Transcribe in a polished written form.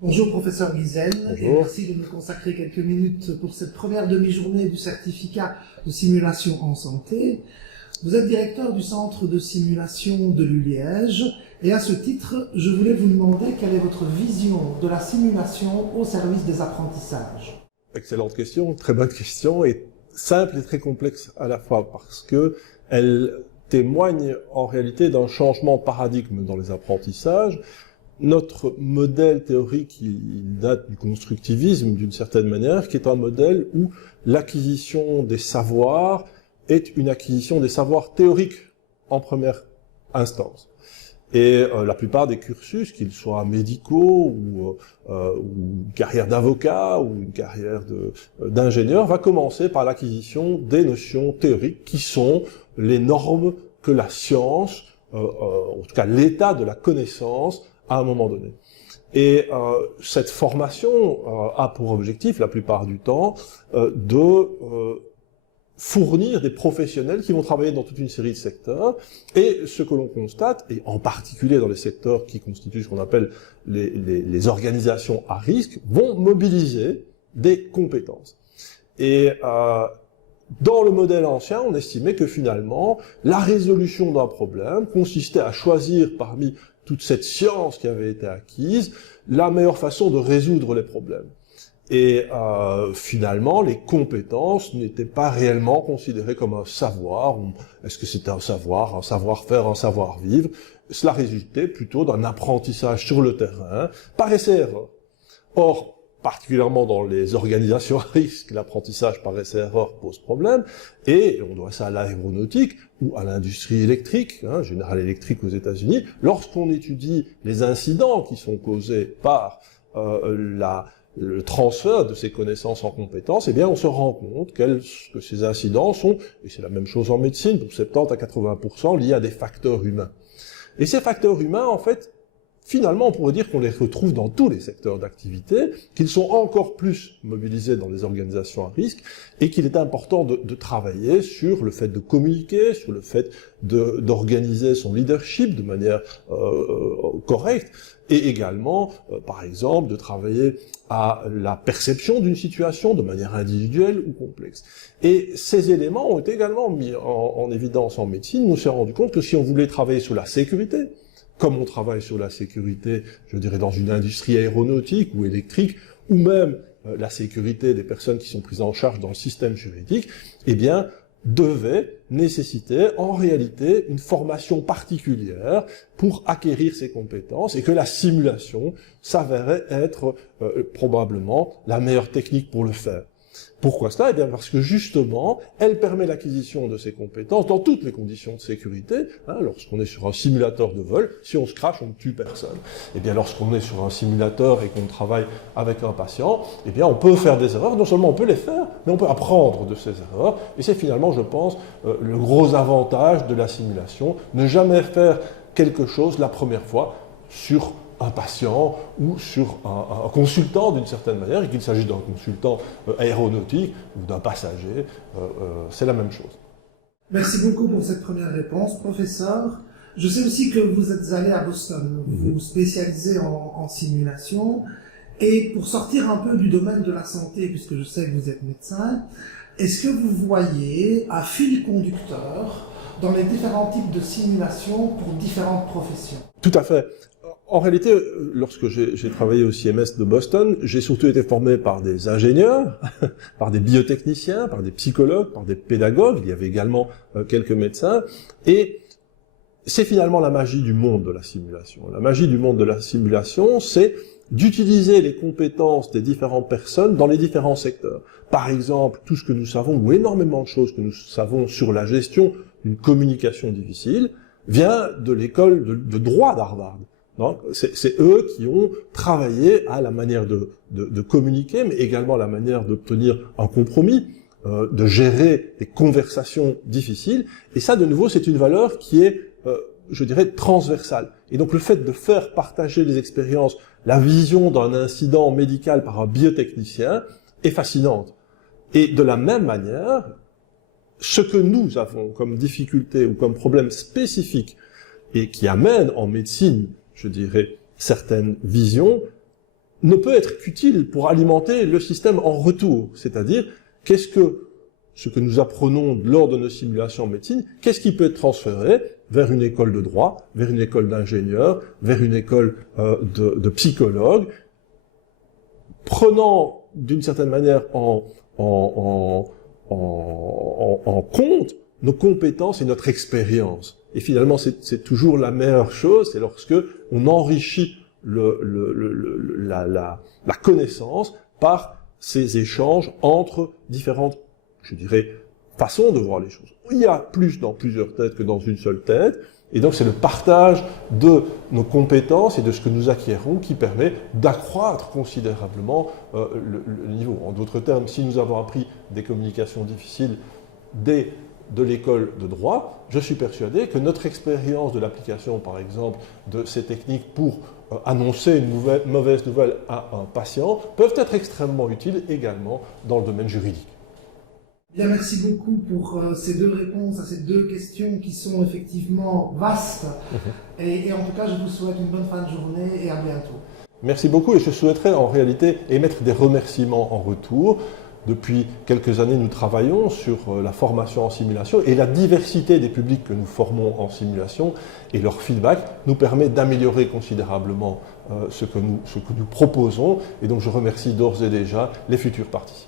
Bonjour professeur Guizel, Bonjour. et merci de nous consacrer quelques minutes pour cette première demi-journée du certificat de simulation en santé. Vous êtes directeur du centre de simulation de l'ULiège, et à ce titre, je voulais vous demander quelle est votre vision de la simulation au service des apprentissages. Excellente question, très bonne question, et simple et très complexe à la fois, parce que elle témoigne en réalité d'un changement de paradigme dans les apprentissages. Notre modèle théorique, il date du constructivisme d'une certaine manière, qui est un modèle où l'acquisition des savoirs est une acquisition des savoirs théoriques en première instance. Et la plupart des cursus, qu'ils soient médicaux ou une carrière d'avocat ou une carrière d'ingénieur, va commencer par l'acquisition des notions théoriques qui sont les normes que la science, en tout cas l'état de la connaissance, à un moment donné. Et cette formation a pour objectif, la plupart du temps, de fournir des professionnels qui vont travailler dans toute une série de secteurs. Et ce que l'on constate, et en particulier dans les secteurs qui constituent ce qu'on appelle les organisations à risque, vont mobiliser des compétences. Et dans le modèle ancien, on estimait que finalement, la résolution d'un problème consistait à choisir parmi toute cette science qui avait été acquise, la meilleure façon de résoudre les problèmes. Et finalement, les compétences n'étaient pas réellement considérées comme un savoir. Est-ce que c'était un savoir-faire, un savoir-vivre? Cela résultait plutôt d'un apprentissage sur le terrain, par essai-erreur. Or, particulièrement dans les organisations à risque, l'apprentissage par essai-erreur pose problème, et on doit ça à l'aéronautique ou à l'industrie électrique, General Electric aux États-Unis. Lorsqu'on étudie les incidents qui sont causés par le transfert de ces connaissances en compétences, eh bien, on se rend compte que ces incidents sont, et c'est la même chose en médecine, pour 70 à 80%, liés à des facteurs humains. Et ces facteurs humains, en fait, finalement, on pourrait dire qu'on les retrouve dans tous les secteurs d'activité, qu'ils sont encore plus mobilisés dans les organisations à risque, et qu'il est important de travailler sur le fait de communiquer, sur le fait d'organiser son leadership de manière correcte, et également, par exemple, de travailler à la perception d'une situation de manière individuelle ou complexe. Et ces éléments ont été également mis en évidence en médecine. Nous nous sommes rendus compte que si on voulait travailler sur la sécurité, comme on travaille sur la sécurité, je dirais, dans une industrie aéronautique ou électrique, ou même la sécurité des personnes qui sont prises en charge dans le système juridique, eh bien, devait nécessiter en réalité une formation particulière pour acquérir ces compétences, et que la simulation s'avérait être probablement la meilleure technique pour le faire. Pourquoi cela? Eh bien parce que justement, elle permet l'acquisition de ces compétences dans toutes les conditions de sécurité. Lorsqu'on est sur un simulateur de vol, si on se crache, on ne tue personne. Eh bien lorsqu'on est sur un simulateur et qu'on travaille avec un patient, eh bien on peut faire des erreurs. Non seulement on peut les faire, mais on peut apprendre de ces erreurs. Et c'est finalement, je pense, le gros avantage de la simulation. Ne jamais faire quelque chose la première fois sur un patient ou sur un consultant d'une certaine manière, et qu'il s'agisse d'un consultant aéronautique ou d'un passager, c'est la même chose. Merci beaucoup pour cette première réponse, professeur. Je sais aussi que vous êtes allé à Boston, vous vous spécialisez en simulation, et pour sortir un peu du domaine de la santé, puisque je sais que vous êtes médecin, est-ce que vous voyez un fil conducteur dans les différents types de simulation pour différentes professions? Tout à fait. En réalité, lorsque j'ai travaillé au CMS de Boston, j'ai surtout été formé par des ingénieurs, par des biotechniciens, par des psychologues, par des pédagogues. Il y avait également quelques médecins. Et c'est finalement la magie du monde de la simulation. La magie du monde de la simulation, c'est d'utiliser les compétences des différentes personnes dans les différents secteurs. Par exemple, tout ce que nous savons, ou énormément de choses que nous savons sur la gestion d'une communication difficile, vient de l'école de droit d'Harvard. C'est eux qui ont travaillé à la manière de communiquer, mais également à la manière d'obtenir un compromis, de gérer des conversations difficiles. Et ça, de nouveau, c'est une valeur qui est, je dirais, transversale. Et donc le fait de faire partager les expériences, la vision d'un incident médical par un biotechnicien est fascinante. Et de la même manière, ce que nous avons comme difficulté ou comme problème spécifique et qui amène en médecine, je dirais, certaines visions, ne peut être qu'utile pour alimenter le système en retour. C'est-à-dire, ce que nous apprenons lors de nos simulations en médecine, qu'est-ce qui peut être transféré vers une école de droit, vers une école d'ingénieurs, vers une école de psychologues, prenant d'une certaine manière en compte nos compétences et notre expérience. Et finalement, c'est toujours la meilleure chose, c'est lorsque on enrichit la connaissance par ces échanges entre différentes, je dirais, façons de voir les choses. Il y a plus dans plusieurs têtes que dans une seule tête, et donc c'est le partage de nos compétences et de ce que nous acquérons qui permet d'accroître considérablement le niveau. En d'autres termes, si nous avons appris des communications difficiles dès de l'école de droit, je suis persuadé que notre expérience de l'application, par exemple, de ces techniques pour annoncer une mauvaise nouvelle à un patient peuvent être extrêmement utiles également dans le domaine juridique. Bien, merci beaucoup pour ces deux réponses à ces deux questions qui sont effectivement vastes. Et en tout cas, je vous souhaite une bonne fin de journée et à bientôt. Merci beaucoup et je souhaiterais en réalité émettre des remerciements en retour. Depuis quelques années, nous travaillons sur la formation en simulation et la diversité des publics que nous formons en simulation et leur feedback nous permet d'améliorer considérablement ce que nous proposons. Et donc je remercie d'ores et déjà les futurs participants.